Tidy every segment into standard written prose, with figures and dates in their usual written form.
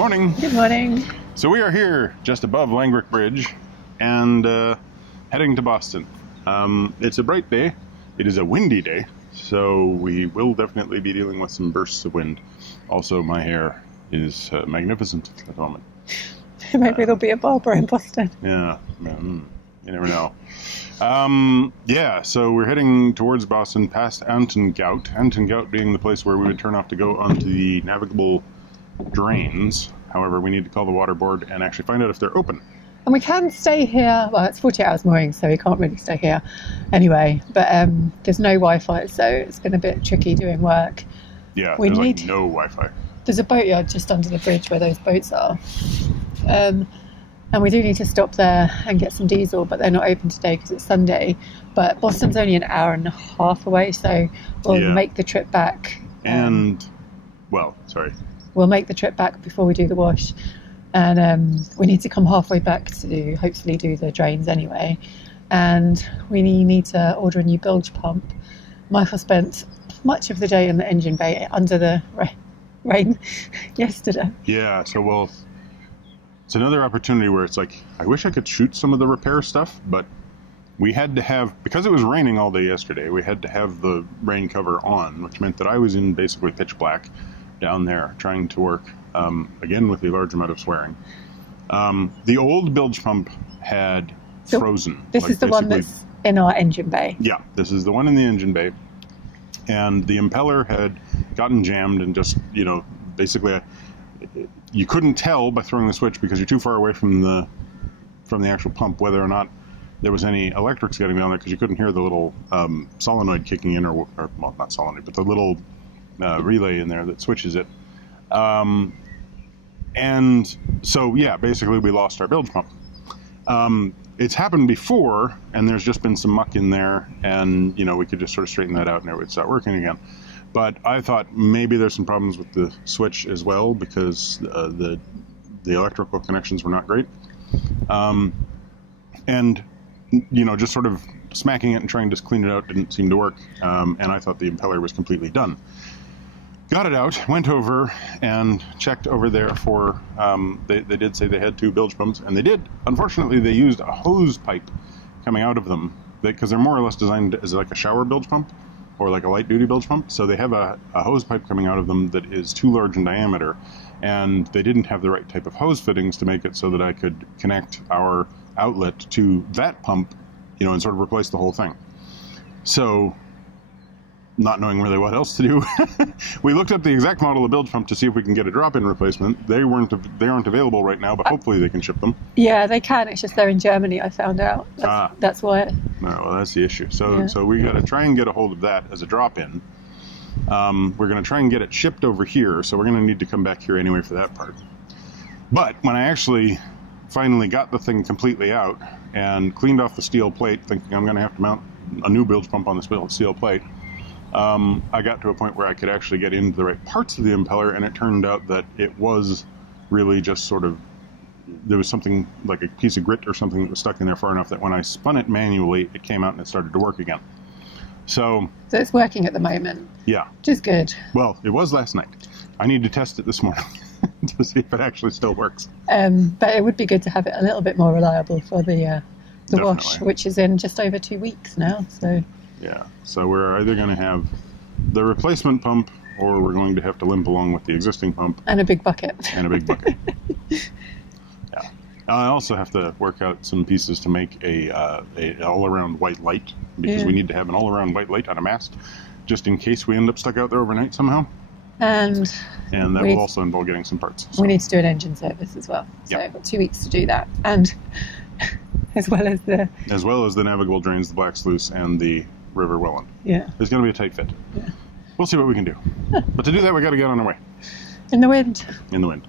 Morning. Good morning. So we are here just above Langrick Bridge and heading to Boston. It's a bright day. It is a windy day, so we will definitely be dealing with some bursts of wind. Also, my hair is magnificent at the moment. Maybe there'll be a barber in Boston. Yeah, you never know. Yeah, so we're heading towards Boston past Antongout. Antongout being the place where we would turn off to go onto the navigable drains. However, we need to call the water board and actually find out if they're open. And we can stay here. Well, it's 48 hours mooring, so we can't really stay here anyway. But there's no Wi-Fi, so it's been a bit tricky doing work. Yeah, there's like no Wi-Fi. There's a boatyard just under the bridge where those boats are. And we do need to stop there and get some diesel, but they're not open today because it's Sunday. But Boston's only an hour and a half away, so we'll make the trip back. We'll make the trip back before we do the wash. And we need to come halfway back to hopefully do the drains anyway. And we need to order a new bilge pump. Michael spent much of the day in the engine bay under the rain yesterday. Yeah, so it's another opportunity where it's like, I wish I could shoot some of the repair stuff, but we had to have, because it was raining all day yesterday, we had to have the rain cover on, which meant that I was in basically pitch black down there trying to work, again with a large amount of swearing. The old bilge pump had frozen. This is the one that's in our engine bay. Yeah, this is the one in the engine bay. And the impeller had gotten jammed and just, basically you couldn't tell by throwing the switch because you're too far away from the actual pump whether or not there was any electrics getting down there, because you couldn't hear the little solenoid kicking in, or well, not solenoid, but the little relay in there that switches it. And so, yeah, basically we lost our bilge pump. It's happened before, and there's just been some muck in there, and, we could just sort of straighten that out and it would start working again. But I thought maybe there's some problems with the switch as well, because the electrical connections were not great. And, just sort of smacking it and trying to clean it out didn't seem to work. And I thought the impeller was completely done. Got it out, went over and checked over there for, they did say they had 2 bilge pumps, and they did. Unfortunately, they used a hose pipe coming out of them, because they're more or less designed as like a shower bilge pump, or like a light-duty bilge pump. So they have a hose pipe coming out of them that is too large in diameter, and they didn't have the right type of hose fittings to make it so that I could connect our outlet to that pump, and sort of replace the whole thing. So, not knowing really what else to do, we looked up the exact model of bilge pump to see if we can get a drop-in replacement. They aren't available right now, but hopefully they can ship them. Yeah, they can. It's just they're in Germany, I found out. That's why. No, well, that's the issue. So we got to try and get a hold of that as a drop-in. We're going to try and get it shipped over here, so we're going to need to come back here anyway for that part. But when I actually finally got the thing completely out and cleaned off the steel plate, thinking I'm going to have to mount a new bilge pump on the steel plate, I got to a point where I could actually get into the right parts of the impeller, and it turned out that it was really just sort of, there was something like a piece of grit or something that was stuck in there far enough that when I spun it manually, it came out and it started to work again. So it's working at the moment. Yeah. Which is good. Well, it was last night. I need to test it this morning to see if it actually still works. But it would be good to have it a little bit more reliable for the wash, which is in just over 2 weeks now. So. Yeah, so we're either going to have the replacement pump, or we're going to have to limp along with the existing pump. And a big bucket. Yeah. I also have to work out some pieces to make a all-around white light, because we need to have an all-around white light on a mast, just in case we end up stuck out there overnight somehow. And that will also involve getting some parts. So. We need to do an engine service as well. So I've got 2 weeks to do that. And as well as the navigable drains, the Black Sluice, and the River Welland. Yeah. It's going to be a tight fit. Yeah. We'll see what we can do. But to do that, we got to get on our way. In the wind. In the wind.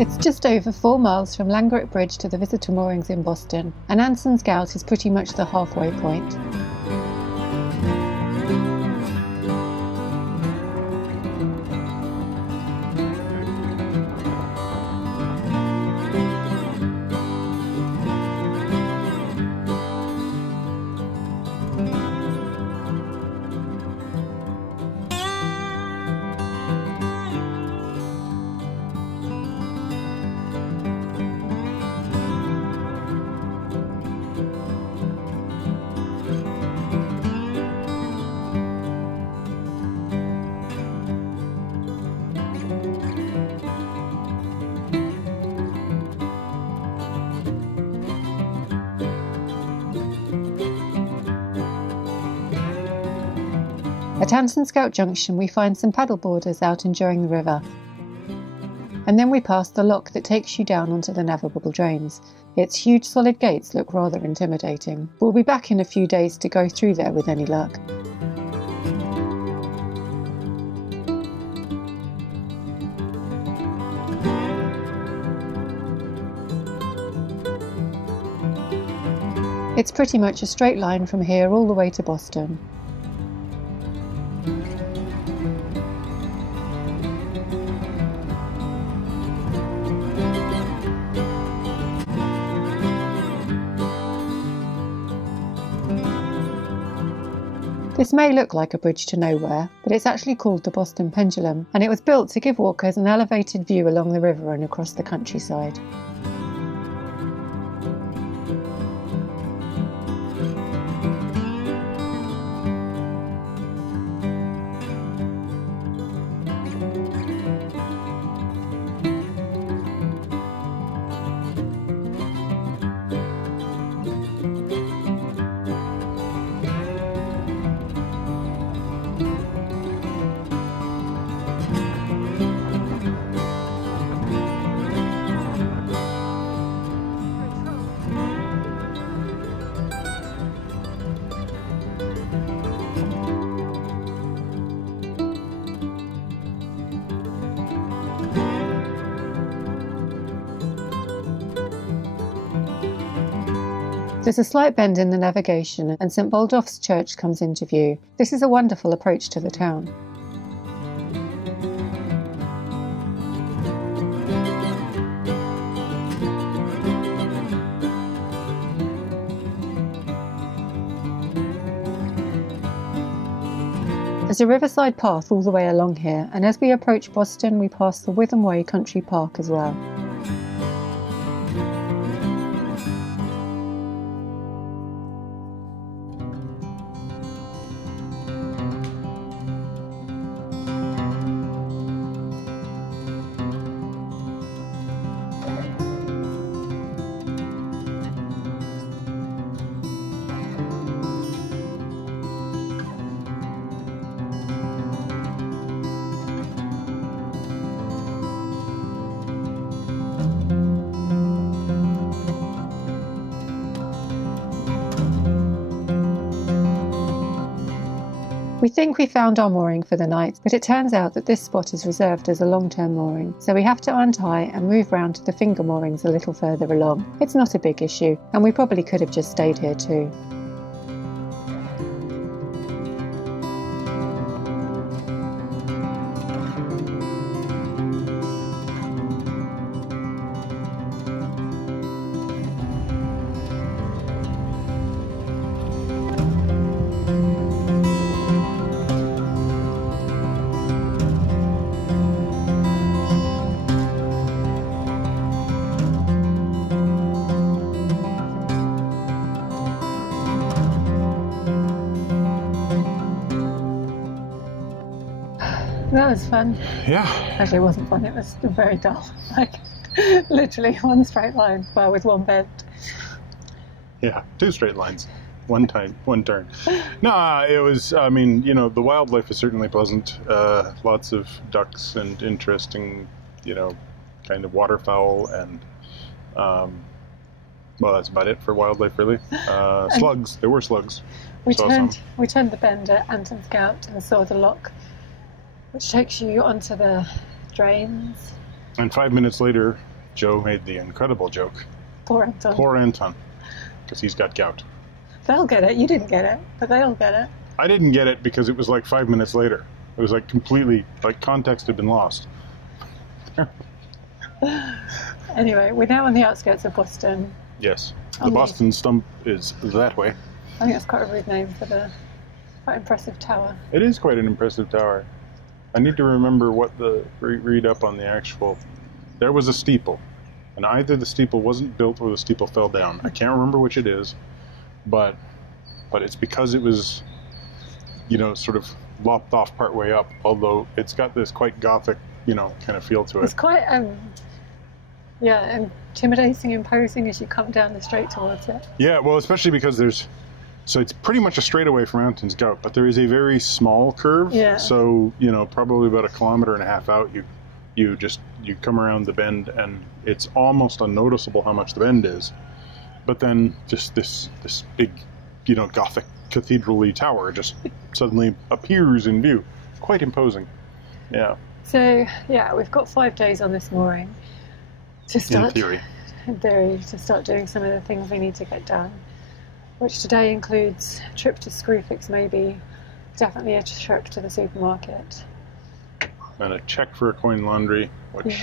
It's just over 4 miles from Langrick Bridge to the visitor moorings in Boston, and Anson's Gout is pretty much the halfway point. At Anson's Gout Junction we find some paddleboarders out enjoying the river. And then we pass the lock that takes you down onto the navigable drains. Its huge solid gates look rather intimidating. We'll be back in a few days to go through there with any luck. It's pretty much a straight line from here all the way to Boston. This may look like a bridge to nowhere, but it's actually called the Boston Pendulum, and it was built to give walkers an elevated view along the river and across the countryside. There's a slight bend in the navigation and St Baldulph's Church comes into view. This is a wonderful approach to the town. There's a riverside path all the way along here, and as we approach Boston we pass the Witham Way Country Park as well. We think we found our mooring for the night, but it turns out that this spot is reserved as a long-term mooring, so we have to untie and move round to the finger moorings a little further along. It's not a big issue, and we probably could have just stayed here too. That was fun. Yeah. Actually, it wasn't fun. It was very dull. Like, literally one straight line, well, with one bend. Yeah, 2 straight lines. One turn. No, it was, I mean, you know, the wildlife is certainly pleasant. Lots of ducks and interesting, you know, kind of waterfowl and, well, that's about it for wildlife, really. Slugs. There were slugs. We turned the bend at Anson's Gout and saw the lock, which takes you onto the drains. And 5 minutes later, Joe made the incredible joke. Poor Anton. Poor Anton, because he's got gout. They'll get it. You didn't get it, but they'll get it. I didn't get it because it was like 5 minutes later. It was like completely, like context had been lost. Anyway, we're now on the outskirts of Boston. Yes. The Okay. Boston Stump is that way. I think that's quite a rude name for the quite impressive tower. It is quite an impressive tower. I need to remember what read up on the actual. There was a steeple, and either the steeple wasn't built or the steeple fell down. I can't remember which it is, but it's because it was, sort of lopped off part way up. Although it's got this quite Gothic, kind of feel to It's it. quite intimidating, imposing as you come down the straight towards it. Yeah, well, especially because so it's pretty much a straightaway from Anton's Gout, but there is a very small curve. Yeah. So, probably about 1.5 kilometers out, you come around the bend, and it's almost unnoticeable how much the bend is. But then just this big, Gothic cathedral-y tower just suddenly appears in view. Quite imposing. Yeah. So, yeah, we've got 5 days on this mooring to start. In theory. To start doing some of the things we need to get done, which today includes a trip to Screwfix, maybe, definitely a trip to the supermarket. And a check for a coin laundry, which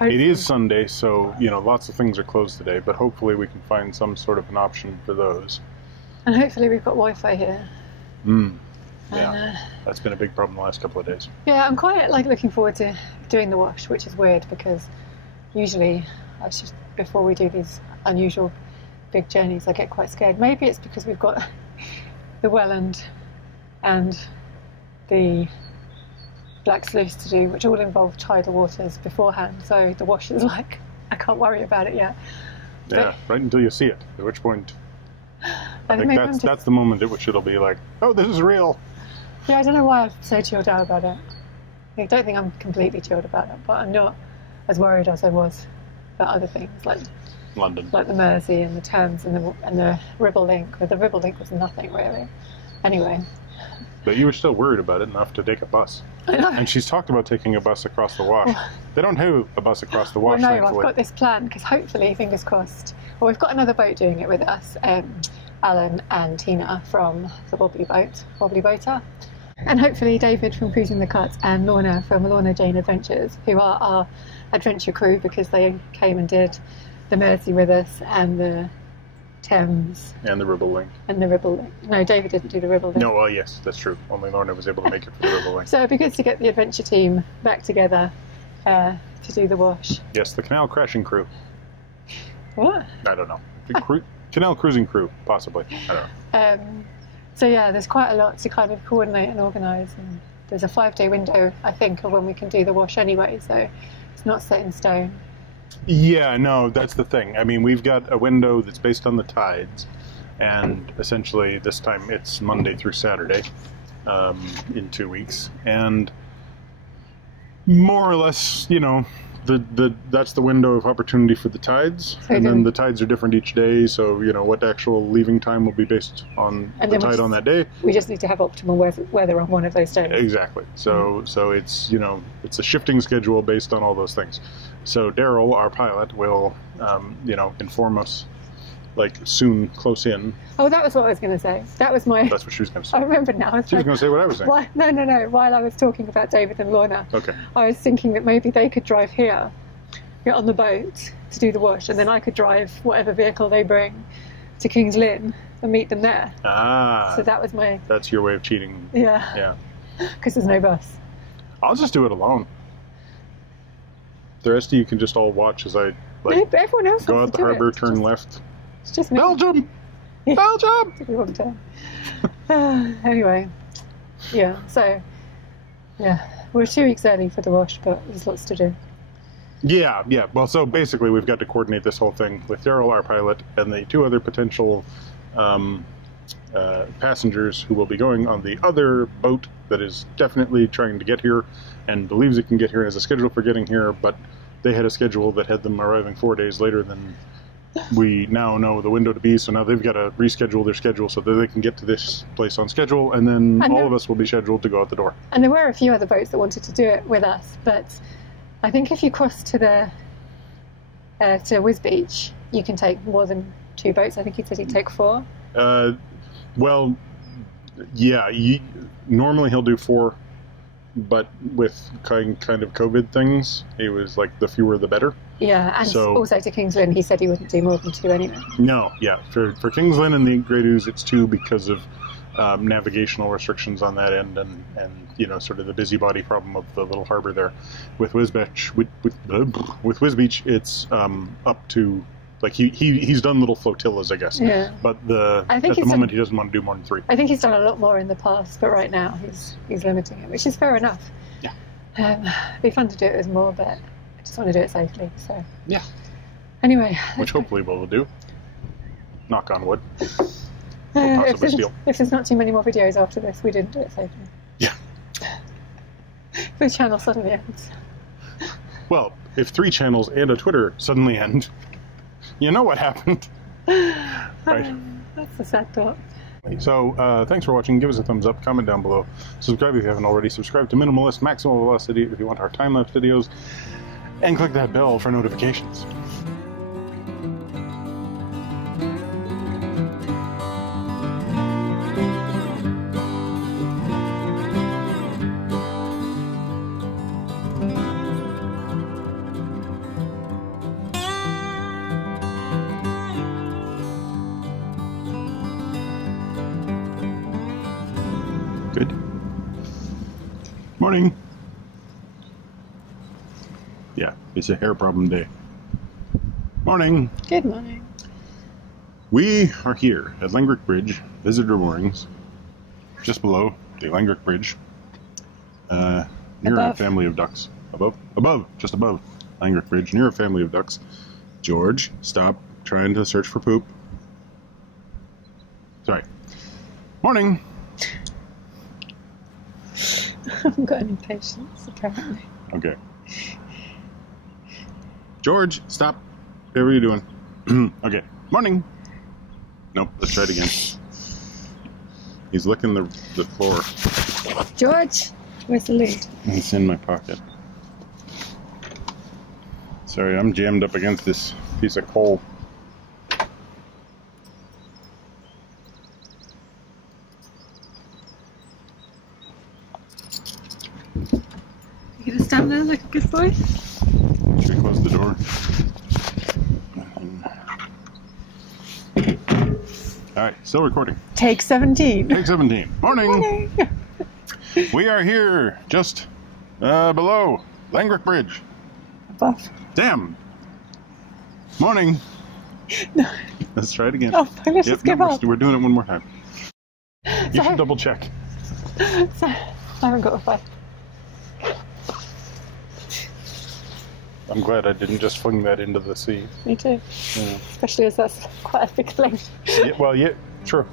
Yeah. it is Sunday, so, lots of things are closed today, but hopefully we can find some sort of an option for those. And hopefully we've got Wi-Fi here. Yeah, And, that's been a big problem the last couple of days. yeah, I'm quite looking forward to doing the wash, which is weird because usually before we do these unusual big journeys, I get quite scared. Maybe it's because we've got the Welland and the Black Sluice to do, which all involve tidal waters beforehand. So the wash is I can't worry about it yet. Yeah, right until you see it. At which point, I think maybe that's the moment at which it'll be like, oh, this is real. Yeah, I don't know why I'm so chilled out about it. I don't think I'm completely chilled about it, but I'm not as worried as I was about other things like London. the Mersey and the Thames and the Ribble Link. But the Ribble Link was nothing really. Anyway, But you were still worried about it enough to take a bus. I know. And she's talked about taking a bus across the Wash. They don't have a bus across the Wash, Well, no, thankfully. I've got this plan because hopefully, fingers crossed. Well, we've got another boat doing it with us, Alan and Tina from the Wobbly Boater. And hopefully David from Cruising the Cuts and Lorna from Lorna Jane Adventures, who are our adventure crew because they came and did the Mersey with us and the Thames And the Ribble Link. and the Ribble Link. No, David didn't do the Ribble Link. No, well, yes, that's true. Only Lorna was able to make it for the Ribble Link. So it'd be good to get the adventure team back together to do the wash. Yes, the Canal Crashing Crew. What? I don't know. The Canal Cruising Crew, possibly. I don't know. So yeah, there's quite a lot to kind of coordinate and organise, and there's a 5-day window, I think, of when we can do the wash anyway, so it's not set in stone. Yeah, no, that's the thing. I mean, we've got a window that's based on the tides, and essentially this time it's Monday through Saturday in 2 weeks, and more or less, that's the window of opportunity for the tides, So and then- then the tides are different each day, so, what actual leaving time will be based on And the then tide on that day. We just need to have optimal weather on one of those days. Exactly. So it's it's a shifting schedule based on all those things. So Daryl, our pilot, will inform us soon, close in. Oh, that was what I was going to say. That was my... That's what she was going to I say. remember now. I was She was like, going to say what I was saying. why? No. While I was talking about David and Lorna, Okay. I was thinking that maybe they could drive here, get on the boat to do the wash, and then I could drive whatever vehicle they bring to King's Lynn and meet them there. Ah. So that was my... That's your way of cheating. Yeah, Yeah. because there's no bus. I'll just do it alone. The rest of you can just all watch as I No, but everyone else go wants out the to do it. harbor, It's turn just- left. It's just me. Belgium! Yeah. Belgium! Took a long time. Anyway, yeah, so, yeah, we're 2 weeks early for the wash, but there's lots to do. Yeah. Well, so basically, we've got to coordinate this whole thing with Daryl, our pilot, and the 2 other potential passengers who will be going on the other boat that is definitely trying to get here and believes it can get here and has a schedule for getting here, but they had a schedule that had them arriving 4 days later than we now know the window to be, so now they've got to reschedule their schedule so that they can get to this place on schedule, and then And all there- of us will be scheduled to go out the door. And there were a few other boats that wanted to do it with us, but I think if you cross to the to Wisbeach, you can take more than 2 boats. I think he said he'd take 4. Well, yeah. Normally he'll do 4, but with kind of COVID things, it was like the fewer the better. Yeah, and So- also to King's Lynn, he said he wouldn't do more than 2 anyway. No, yeah. For King's Lynn and the Great Ooze, it's 2 because of navigational restrictions on that end, and sort of the busybody problem of the little harbor there. With Wisbeach, with Wisbeach, it's up to like he's done little flotillas, I guess. Yeah. But I think at the he's moment he doesn't want to do more than 3. I think he's done a lot more in the past, but right now he's limiting it, which is fair enough. Yeah. It'd be fun to do it with more, but I just want to do it safely. So Yeah. Anyway, Which hopefully we'll do. Knock on wood. if possibly there's not too many more videos after this, we didn't do it safely. Yeah. The channel suddenly ends. Well, if 3 channels and a Twitter suddenly end, you know what happened. Right. That's a sad thought. So, thanks for watching. Give us a thumbs up, comment down below. Subscribe if you haven't already. Subscribe to Minimalist Maximum Velocity if you want our time-lapse videos. And click that bell for notifications. Good. Morning. Yeah, it's a hair problem day. Morning. Good morning. We are here at Langrick Bridge, visitor moorings, just below the Langrick Bridge, near a Above. family of ducks. Just above Langrick Bridge, near a family of ducks. George, stop trying to search for poop. Sorry. Morning. I haven't got any patience, apparently. Okay. George, stop. Whatever are you doing? Okay. Morning. Nope, let's try it again. He's licking the floor. George, where's the loo? It's in my pocket. Sorry, I'm jammed up against this piece of coal. You gonna stand there like a good boy? Should we close the door? Alright, still recording. Take 17. Take 17. Morning! Morning. We are here, just below Langrick Bridge. Above. Damn! Morning! No. Let's try it again. Oh, let's just give up. We're doing it one more time. You Sorry. should double check. So, I haven't got a fight. I'm glad I didn't just fling that into the sea. Me too. Yeah. Especially as that's quite a big thing. Yeah, well, yeah, sure.